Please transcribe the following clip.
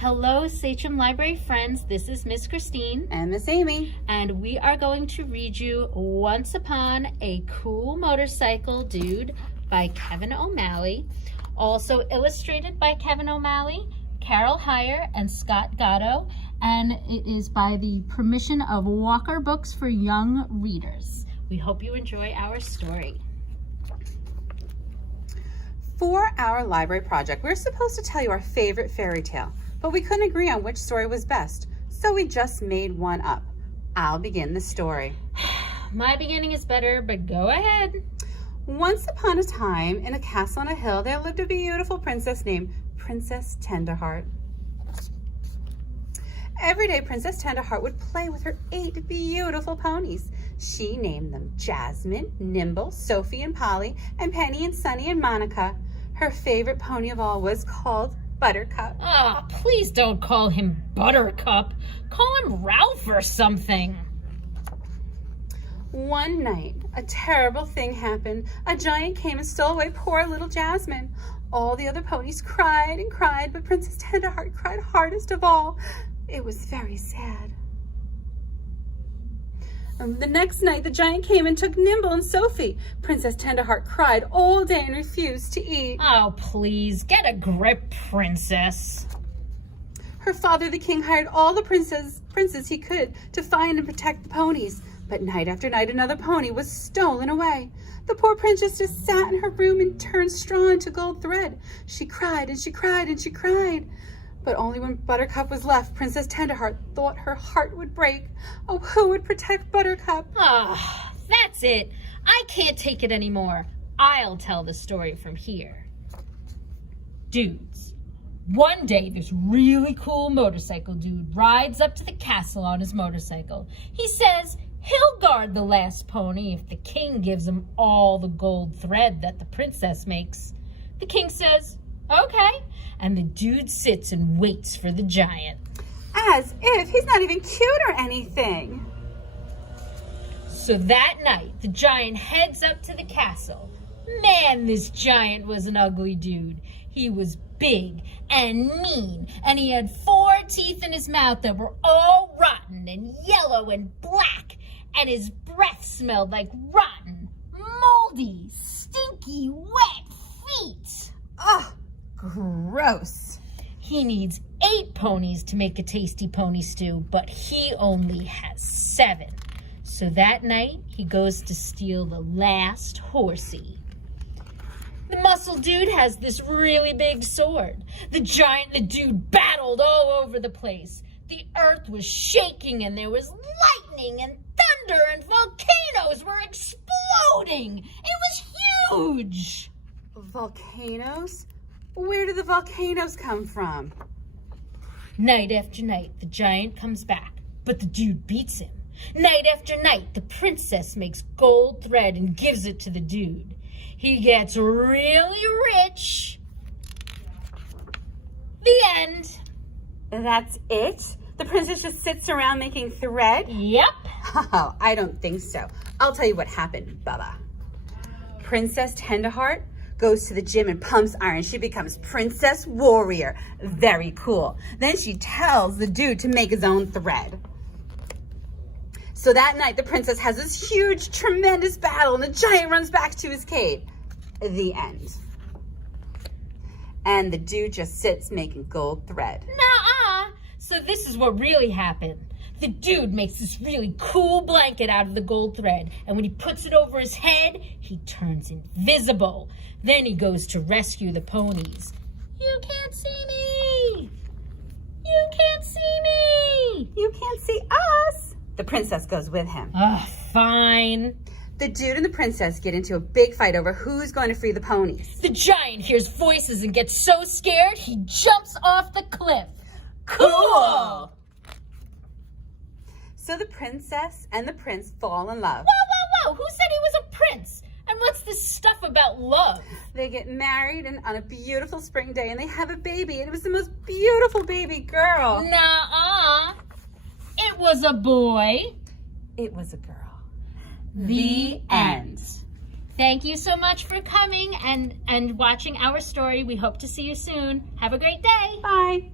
Hello, Sachem Library friends. This is Miss Christine. And Miss Amy. And we are going to read you Once Upon a Cool Motorcycle Dude by Kevin O'Malley. Also illustrated by Kevin O'Malley, Carol Heyer, and Scott Gatto. And it is by the permission of Walker Books for Young Readers. We hope you enjoy our story. For our library project, we're supposed to tell you our favorite fairy tale, but we couldn't agree on which story was best, so we just made one up. I'll begin the story. My beginning is better, but go ahead. Once upon a time, in a castle on a hill, there lived a beautiful princess named Princess Tenderheart. Every day, Princess Tenderheart would play with her 8 beautiful ponies. She named them Jasmine, Nimble, Sophie and Polly, and Penny and Sunny and Monica. Her favorite pony of all was called Buttercup. Ah, please don't call him Buttercup. Call him Ralph or something. One night, a terrible thing happened. A giant came and stole away poor little Jasmine. All the other ponies cried and cried, but Princess Tenderheart cried hardest of all. It was very sad. The next night, the giant came and took Nimble and Sophie. Princess Tenderheart cried all day and refused to eat. Oh, please, get a grip, princess. Her father, the king, hired all the princes he could to find and protect the ponies. But night after night, another pony was stolen away. The poor princess just sat in her room and turned straw into gold thread. She cried and she cried and she cried. But only when Buttercup was left, Princess Tenderheart thought her heart would break. Oh, who would protect Buttercup? Ah, that's it. I can't take it anymore. I'll tell the story from here. Dudes, one day this really cool motorcycle dude rides up to the castle on his motorcycle. He says he'll guard the last pony if the king gives him all the gold thread that the princess makes. The king says, okay, and the dude sits and waits for the giant. As if he's not even cute or anything. So that night, the giant heads up to the castle. Man, this giant was an ugly dude. He was big and mean, and he had 4 teeth in his mouth that were all rotten and yellow and black, and his breath smelled like rotten, moldy, stinky, wet feet. Ugh. Gross. He needs 8 ponies to make a tasty pony stew, but he only has 7. So that night, he goes to steal the last horsey. The muscle dude has this really big sword. The giant and the dude battled all over the place. The earth was shaking and there was lightning and thunder and volcanoes were exploding. It was huge. Volcanoes? Where do the volcanoes come from? Night after night, the giant comes back, but the dude beats him. Night after night, the princess makes gold thread and gives it to the dude. He gets really rich. The end. That's it? The princess just sits around making thread? Yep. Oh, I don't think so. I'll tell you what happened, Bubba. Princess Tenderheart goes to the gym and pumps iron. She becomes Princess Warrior. Very cool. Then she tells the dude to make his own thread. So that night, the princess has this huge, tremendous battle, and the giant runs back to his cave. The end. And the dude just sits making gold thread. Nuh-uh. So this is what really happened. The dude makes this really cool blanket out of the gold thread, and when he puts it over his head, he turns invisible. Then he goes to rescue the ponies. You can't see me! You can't see me! You can't see us! The princess goes with him. Ugh, fine. The dude and the princess get into a big fight over who's going to free the ponies. The giant hears voices and gets so scared, he jumps off the cliff. Cool! So the princess and the prince fall in love. Whoa, whoa, whoa! Who said he was a prince? And what's this stuff about love? They get married and on a beautiful spring day and they have a baby. And it was the most beautiful baby girl. Nuh-uh. It was a boy. It was a girl. The end. Thank you so much for coming and watching our story. We hope to see you soon. Have a great day. Bye.